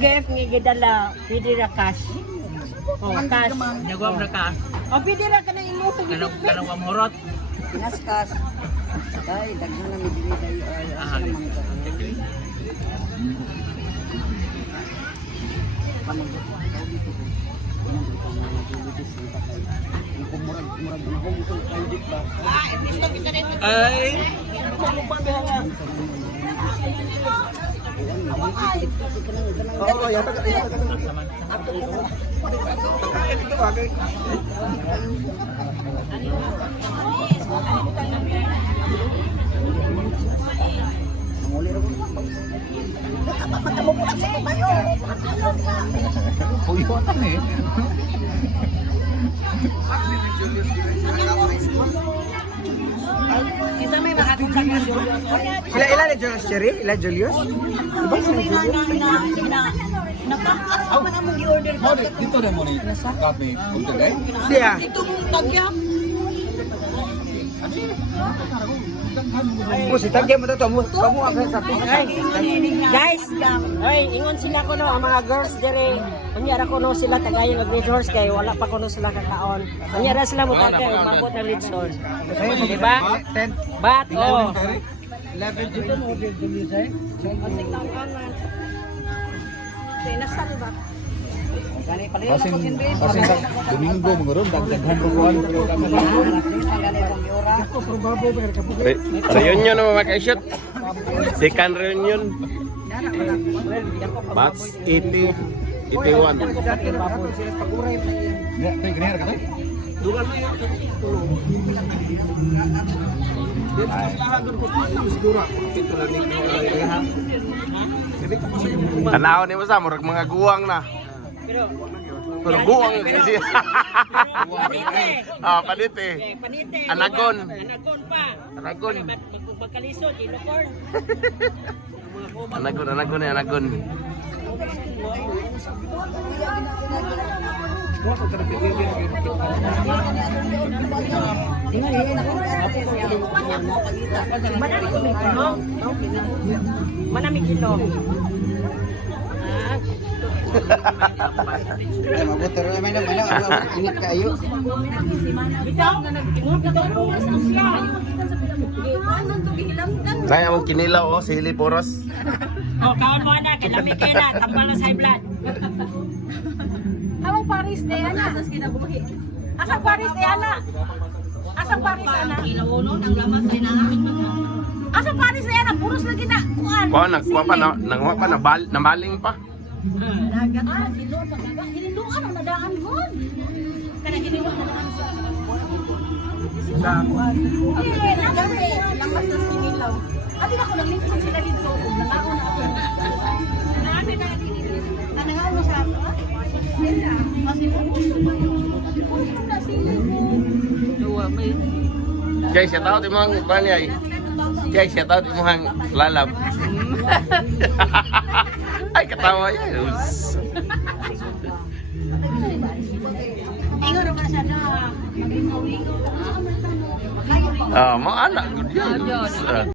gift nga gidala, pwede ra cash. Oh, cash. Nagwam na ka. Oh, pwede ra ka na imuto Kanang pamurot. Pinaskas. Ay, daghan na may dili tayo. Ay, asa naman ito. Ay. Oo, yata ka. Puyutan eh. Kita may makakita ka Julius. Ila ni Julius Cherry? Ila Julius? Diba na naka-ask pa na mo gi-order Mau dito na mo ni kape kung tagay. Siya. itong tagya. Mo si tagya mo to mo. Kamu ang sa Guys, ay ingon sila ko no ang mga girls dire. Unyara ko no sila tagayon og red horse kay wala pa ko no sila kakaon. Unyara sila mo tagay ug mabot na red horse. Di ba? 10. But oh. 11 dito mo order Julius ay. Asik lang kanan. Say nasa ba? Gani pala Pasing sa Domingo mga ron dagdagan ro kuan pero Reunion naman maka-shoot. Second reunion. Batch 80, 81. Ya, kay gani ka to. Tanaw ni mo sa murag mga guwang na. Pero guwang din siya. Panite. Ah, panite. Panite. Anagon. Anagon pa. Anagon. Magkalisod, unicorn. Anagon. Manami kilo. Ay mabuti ro may na init kayo. Bitaw nga nagtingog na daw sa siya. Ano to bihilamdan? Saya mo kinilaw oh, sili poros. Oh, kaon mo na, kalami kay na, tambal na sa high blood. Among Paris de ana sa kinabuhi. Asang Paris de ana? Asang Paris ana? Kilauno nang lamas ay nangamin mga. Asang Paris de ana? Puros lagi na kuan. Kuha nagkuha pa na nabaling pa. Dagat ah, dilo pagaba. Hiniluan ang nadaan god. Kana giniwa na daan sa. Eh, lakas sa Kinilaw. Abi ako naglingkod sila dito ug nangaon na ako. Naami na dito. Nangaon sa ato. Kasi puso na sila. Duwa may. Kaya siya tao timang banyay. Kaya siya tao timang lalab. Ay katawa yan. Ingon ra siya na. Maging mawingo. Ah, mga anak good yun.